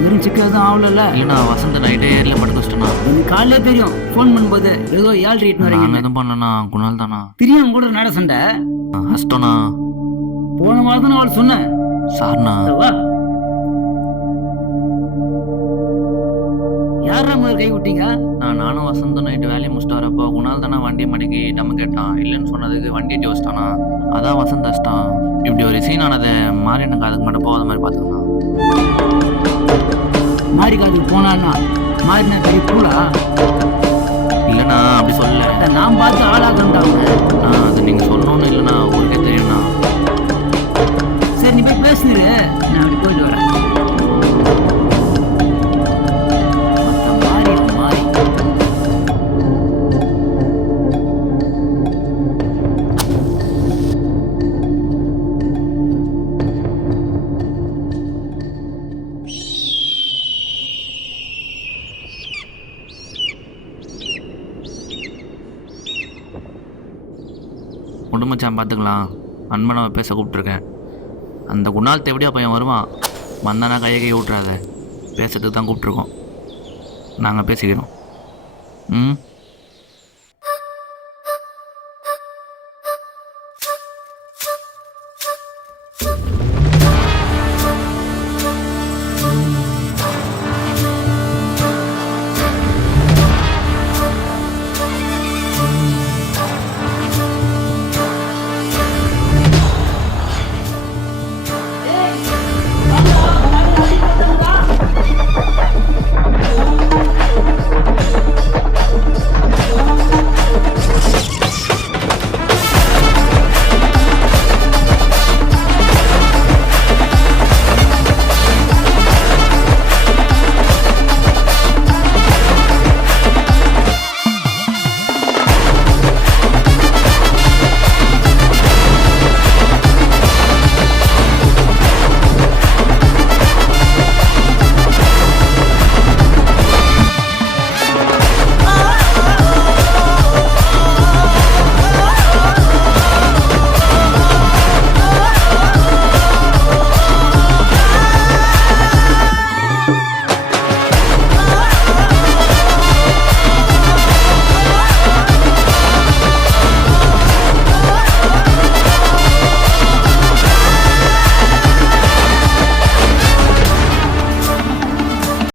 வெறும் சிக்கல் எதுவும் ஆகல. இல்லைண்ணா வசந்த நைட்டே ஏரியில் படுக்க வச்சிட்டேண்ணா. எனக்கு காலையிலே தெரியும் ஃபோன் பண்ணும்போது ஏதோ 7:30 நாங்கள் வரீங்க. எதுவும் பண்ணலண்ணா, குணால் தானா. தெரியும் கூட நட சண்டை கஷ்டம்ண்ணா. போன வாரம் தான் அவள் சொன்னேன். சார்ண்ணா. வா யாரா முதல் கை விட்டீங்க? நானும் வசந்தும் நைட்டு வேலையை முடிச்சுட்டு வரப்போ குணால் தானே வண்டி மடக்கி நம்ம கேட்டான். இல்லைன்னு சொன்னதுக்கு வண்டி எட்டி வச்சிட்டானா. அதான் வசந்த் அஷ்டான். இப்படி ஒரு சீன் ஆனது மாறி எனக்கு அதுக்கு மட்டும் போகாத மாதிரி பார்த்துக்கண்ணா. மாறி காதுக்கு போனான்னா மாறினா பெரிய பூலா? இல்லைண்ணா அப்படி சொல்லல. நான் பார்த்து ஆளாகண்டாங்க. அது நீங்கள் சொல்லணும்னு இல்லைண்ணா, உங்களுக்கே தெரியும்ண்ணா. சரி நீ போய் பேசுனிரு, நான் அப்படி போயிட்டு வரேன். குடும்பச்சான் பார்த்துக்கலாம். அன்பனை பேச கூப்பிட்ருக்கேன். அந்த குணால் தேவடியா பையன் வருவான். வந்தானா கையை கை விட்றாத. பேசுறதுக்கு தான் கூப்பிட்ருக்கோம். நாங்கள் பேசிக்கிறோம். ம்.